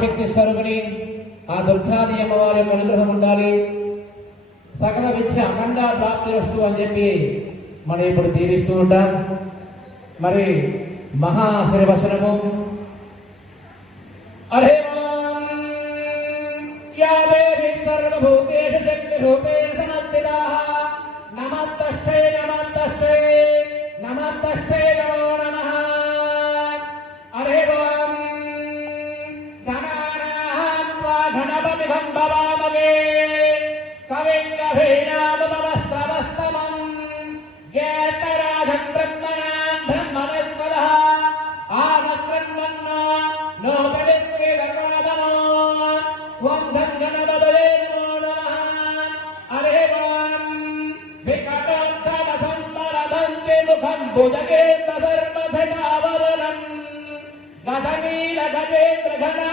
శక్తి స్వరూపిణి ఆ దుర్గాది అమ్మవారి యొక్క అనుగ్రహం ఉండాలి, సకల విద్య అఖండ ప్రాప్తి వస్తు అని చెప్పి మనం ఇప్పుడు దీవిస్తూ ఉంటాం. మరి మహాశిరవచనము అరే సర్వభూతేషు శక్తి రూపేణ సమర్థితాః నమస్తస్యై నమస్తస్యై నమస్తస్యై నమో నమః. అరే గణపతిం భవామహే కవిం కవీనాముపమస్రవస్తమం జ్యేష్ఠరాజం బ్రహ్మణాం బ్రహ్మణస్పదః ఆనశృణ్వన్నో నోపవిత్రేదకాదమో వందం గణపతయే నమో నమః. అరే వికటోత్తరసంతరదంతి ముఖం భుజగేంద్ర సర్వసటావరణం గజనీల గజేంద్ర ఘనా